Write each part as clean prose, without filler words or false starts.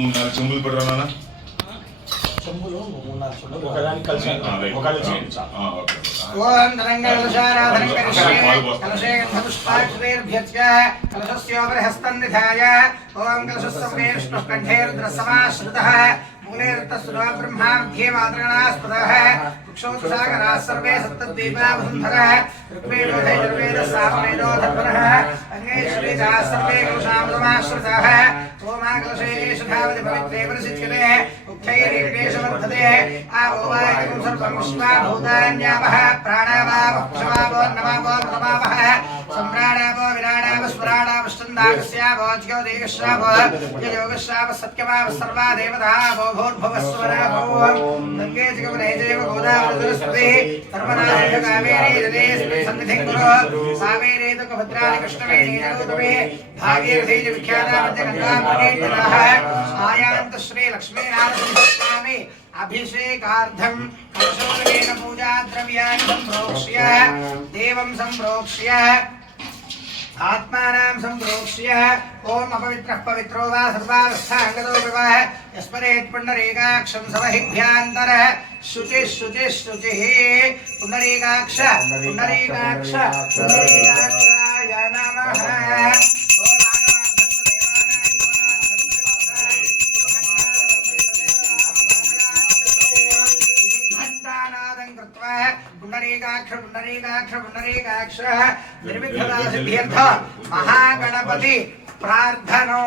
3-4 చెంబులు పెట్టాలన్నా చెంబులు 3-4 ఒకదానికి కలిసి ఒకదానికి ఓం ధనంగలశారాధనం కరిష్యే కలశే గంధపుష్పాక్షరేర్భ్యర్చ్య కలశస్యోపరి హస్తం నిధాయ ఓం కలశస్య విష్ణుః కంఠేర్ద్రసమాశ్రితః मूलेर्तस्रो ब्रह्माध्ये मातृगणास्पदः वृक्षोत्सागराः सर्वे सप्तद्वीपा वसुन्धरः ऋग्वेदो यजुर्वेदः सामवेदो धर्मणः अन्ये श्रीजाः सर्वे कलशामृतमाश्रिताः ओमाकलशेषु धावति पवित्रे परिसिच्यते उक्थैरेकेशवर्धते आवोवायकं सर्वं विश्वा भूतान्यापः प्राणावापः पशवावो नवावो मृतमावः सम्राडावो विराडाव स्मराडावश्चन्दाकस्यावो ज्योतिश्रावो ययोगश्रावः सत्यमावः सर्वा देवतावो भूर्भुवस्वरावो गङ्गे जगवने देव गोदावरी सर्वनाथ कावेरी जले सन्निधिं कुरु सावेरे तुंगभद्राणि कृष्णवेणी नरोदमे भागीरथी च विख्याता मध्य गंगा प्रकीर्तिताः आयान्त श्री लक्ष्मी नारसिंहस्वामी अभिषेकार्थं कलशोदकेन पूजा द्रव्याणि संप्रोक्ष्य देवं संप्रोक्ष्य आत्मानां संप्रोक्ष्य ओम अपवित्रः पवित्रो वा सर्वावस्थांगतो विवाह यस्मरेत् पुण्डरीकाक्षं समहिभ्यान्तरः शुचिः शुचिः शुचिः पुण्डरीकाक्ष पुण्डरीकाक्ष पुण्डरीकाक्षाय नमः पुंडरीकाक्ष पुंडरीकाक्ष पुंडरीकाक्ष निर्विघ्नता सिद्ध्यर्थ महागणपति प्रार्थनो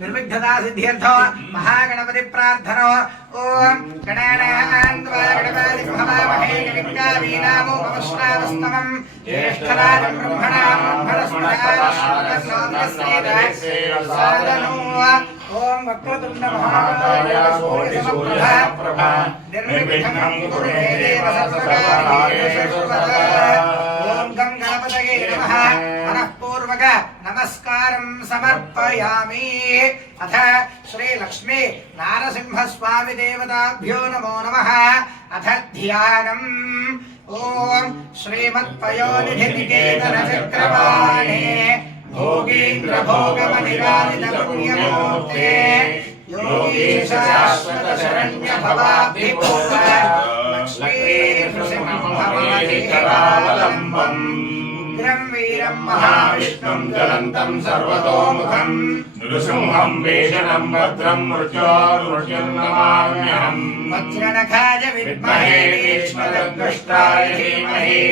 निर्विघ्नता सिद्ध्यर्थ महागणपति प्रार्थनो ओम गणानान्त्वा गणपतिं हवामहे कविं कवीनामो भवश्रावस्तमं ज्येष्ठराजं ब्रह्मणां ब्रह्मणस्पदाचार्यस्तेजसादनो ओम वक्रतुंड महाकाय सूर्यसमप्रभा निर्विघ्नं कुरु मे देव सर्वकार्येषु ओम गं गणपतये नमः मनःपूर्वक नमस्कारं समर्पयामि अथ श्री लक्ष्मी नारसिंह स्वामी देवताभ्यो नमो नमः अथ ध्यानम् ओम श्रीमत्पयोनिधि निकेतन चक्रवाणे भोगीन्द्र भोगमनिराजित पुण्यमूर्ते योगीश शाश्वत शरण्य भवाभिभूत लक्ष्मी नृसिंहमहाधिकरावलम्बम् उग्रं वीरं महाविष्णुं ज्वलन्तं सर्वतोमुखं नृसिंहं भीषणं भद्रं मृत्योर्मृत्युर्नमाम्यहम् वज्रनखाय विद्महे तीक्ष्णदंष्ट्राय धीमहि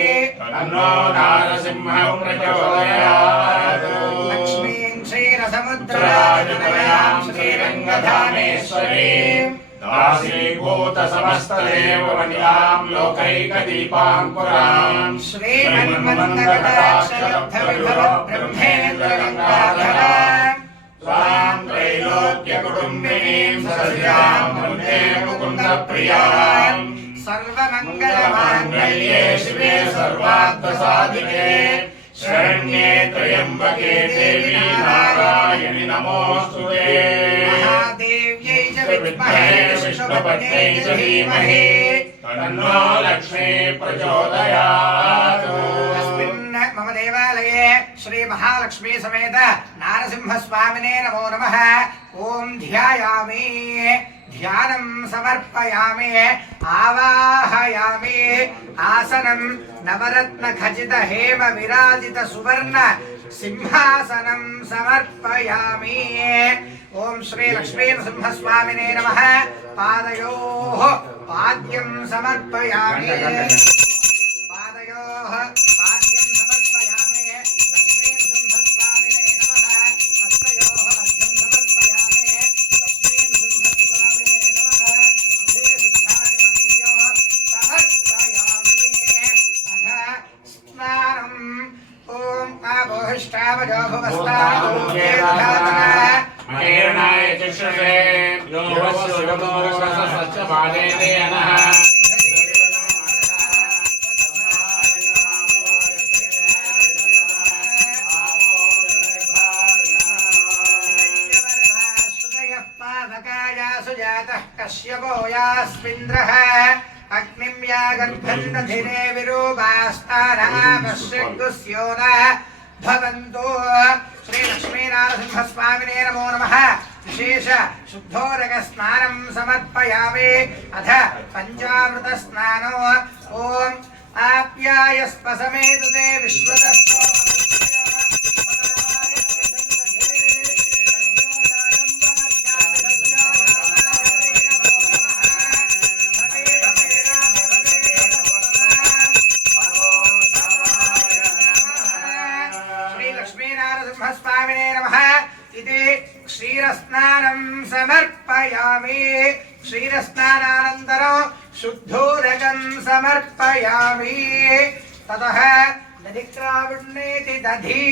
तन्नो नारसिंहः प्रचोदयात् लक्ष्मीं क्षीरसमुद्राजनयां श्रीरङ्गधामेश्वरीं दासीभूत समस्तदेववनितां लोकैकदीपाङ्कुरां श्रीमन्मन्दकटाक्षलब्धविभवब्रह्मेन्द्रगङ्गाधरां स्वां त्रैलोक्यकुटुम्बिनीं सस्यां वन्दे मुकुन्दप्रियां सर्वमङ्गलमाङ्गल्ये शिवे सर्वार्थसाधिके शरण्ये त्र्यम्बके देवी नारायणि नमोऽस्तुते महादेव्यै च विद्महे विष्णुपत्न्यै च धीमहि तन्नो लक्ष्मी प्रचोदयात् अस्मिन् मम देवालये श्री महालक्ष्मी समेत नारसिंह स्वामिने नमो नमः ओम ध्यायामि ध्यानं समर्पयामि आवाहयामि आसनं नवरत्न खचित हेम विराजित सुवर्ण सिंहासनं समर्पयामि ओम श्री लक्ष्मी नृसिंह स्वामिने नमः पादयोः पाद्यं समर्पयामि पादयोः पाद्यं समर्पयामि लक्ष्मी नृसिंह स्वामिने नमः हस्तयोः मध्यं समर्पयामि लक्ष्मी नृसिंह स्वामिने नमः शुद्धागमनीयो समर्पयामि अथ स्नानम् ओम आभोष्टावजो भुवस्तानो महेरणाय चक्षुषे यो वस्वगमोरसस्वच्छपादेनः सुजातः कश्यपो यास्मिन्द्रः अग्निं यागर्भन्नधिरे विरूपास्तारामश्यगुस्यो न भवन्तु श्री लक्ष्मी नारसिंह स्वामिने नमो नमः विशेष शुद्धोदक स्नानं समर्पयामि अथ पंचामृत स्नानो ओम आप्यायस्पसमेतुते विश्वतस्व स्वामिने नमः इति क्षीरस्नानं समर्पयामि क्षीरस्नानानन्तरं शुद्धोदकं समर्पयामि ततः दधिक्रावण्येति दधि